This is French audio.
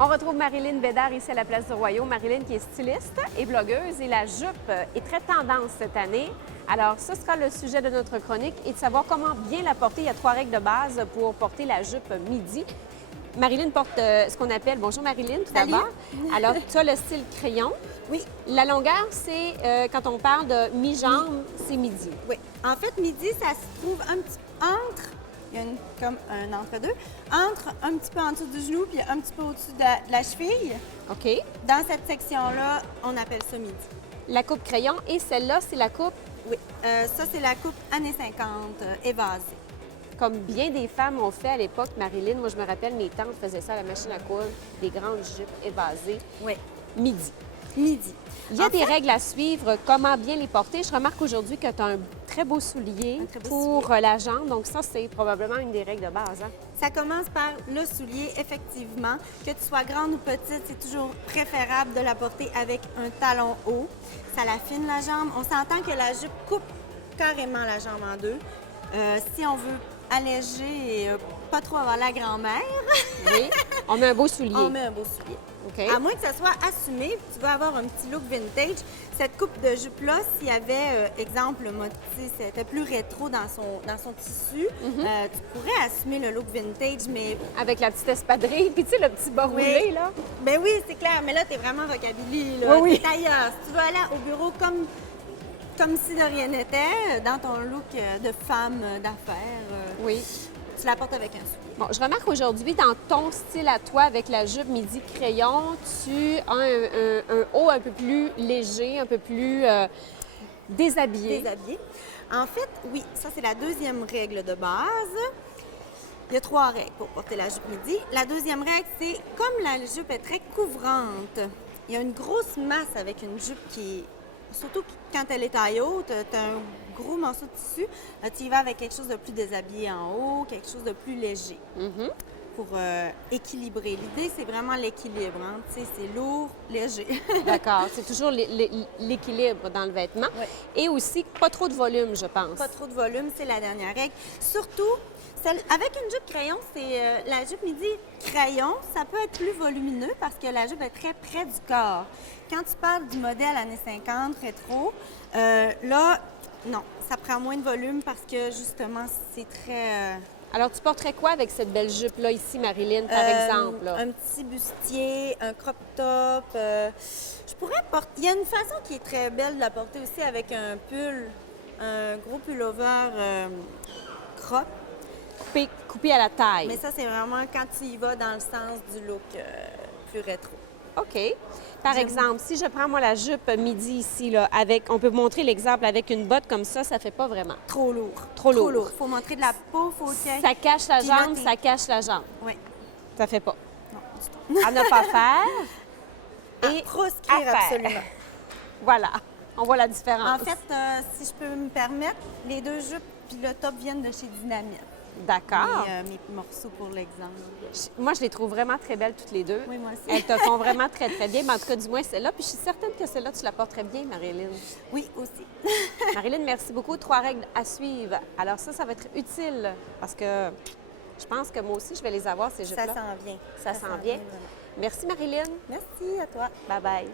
On retrouve Marilyn Bédard ici à la Place du Royaume. Marilyn qui est styliste et blogueuse et la jupe est très tendance cette année. Alors, ce sera le sujet de notre chronique et de savoir comment bien la porter. Il y a 3 règles de base pour porter la jupe midi. Marilyn porte ce qu'on appelle... Bonjour Marilyn, tout d'abord. Alors, tu as le style crayon. Oui. La longueur, c'est, quand on parle de mi-jambe, c'est midi. Oui. En fait, midi, ça se trouve un petit entre... Il y a comme un entre-deux. Entre un petit peu en dessous du genou puis un petit peu au-dessus de la cheville. OK. Dans cette section-là, on appelle ça midi. La coupe crayon et celle-là, c'est la coupe Oui. Ça, c'est la coupe années 50, évasée. comme bien des femmes ont fait à l'époque, Marilyn. Moi, je me rappelle, mes tantes faisaient ça à la machine à coudre, des grandes jupes évasées. Oui. Midi. Midi. Il y a des règles à suivre, comment bien les porter. Je remarque aujourd'hui que tu as un très beau soulier pour la jambe. Donc ça, c'est probablement une des règles de base. Hein? Ça commence par le soulier, effectivement. Que tu sois grande ou petite, c'est toujours préférable de la porter avec un talon haut. Ça l'affine la jambe. On s'entend que la jupe coupe carrément la jambe en deux. Si on veut alléger et pas trop avoir la grand-mère, Oui, on met un beau soulier. on met un beau soulier. OK. À moins que ça soit assumé, tu vas avoir un petit look vintage. Cette coupe de jupe-là, s'il y avait, exemple, c'était plus rétro dans son tissu, tu pourrais assumer le look vintage, mais... Avec la petite espadrille, puis tu sais, le petit bas roulé, là. Ben oui, c'est clair, mais là, tu es vraiment rockabilly, là. Oui, oui. T'es ailleurs. Si tu veux aller au bureau comme si de rien n'était, dans ton look de femme d'affaires, Oui. tu la portes avec un soulier. Bon, je remarque aujourd'hui, dans ton style à toi, avec la jupe midi crayon, tu as un haut un peu plus léger, un peu plus déshabillé. Déshabillé. En fait, oui, ça, c'est la deuxième règle de base. Il y a 3 règles pour porter la jupe midi. La deuxième règle, c'est comme la jupe est très couvrante, il y a une grosse masse avec une jupe qui est... Surtout quand elle est taille haute, tu as un gros morceau de tissu, tu y vas avec quelque chose de plus déshabillé en haut, quelque chose de plus léger pour équilibrer. L'idée, c'est vraiment l'équilibre. Hein? Tu sais, c'est lourd, léger. D'accord. C'est toujours l'équilibre dans le vêtement. Oui. Et aussi, pas trop de volume, je pense. Pas trop de volume, c'est la dernière règle. Surtout, avec une jupe crayon, c'est la jupe midi crayon, ça peut être plus volumineux parce que la jupe est très près du corps. Quand tu parles du modèle années 50, rétro, là, non, ça prend moins de volume parce que justement, c'est très... Alors, tu porterais quoi avec cette belle jupe-là ici, Marilyn, par exemple? Là? Un petit bustier, un crop top. Je pourrais porter... Il y a une façon qui est très belle de la porter aussi avec un pull, un gros pullover crop. Coupé à la taille. Mais ça, c'est vraiment quand tu y vas dans le sens du look plus rétro. OK. Par exemple, si je prends, moi, la jupe midi ici, là, avec, on peut montrer l'exemple avec une botte comme ça fait pas vraiment. Trop lourd. Trop lourd. Faut montrer de la peau, faut que... Ça cache la Puis là, jambe, t'es- ça cache la jambe. Oui. Ça fait pas. Non, du tout. À ne pas faire. Et proscrire, à faire. absolument. Voilà. On voit la différence. En fait, si je peux me permettre, les 2 jupes puis le top viennent de chez Dynamite. D'accord. Mes morceaux pour l'exemple. Moi, je les trouve vraiment très belles toutes les deux. Oui, moi aussi. Elles te font vraiment très, très bien. Mais en tout cas, du moins, celle-là. Puis je suis certaine que celle-là, tu la porterais bien, Marilyn. Oui, aussi. Marilyn, merci beaucoup. 3 règles à suivre. Alors ça va être utile parce que je pense que moi aussi, je vais les avoir, ces jupes-là. Ça s'en vient. Ça s'en vient. vraiment. Merci, Marilyn. Merci à toi. Bye-bye.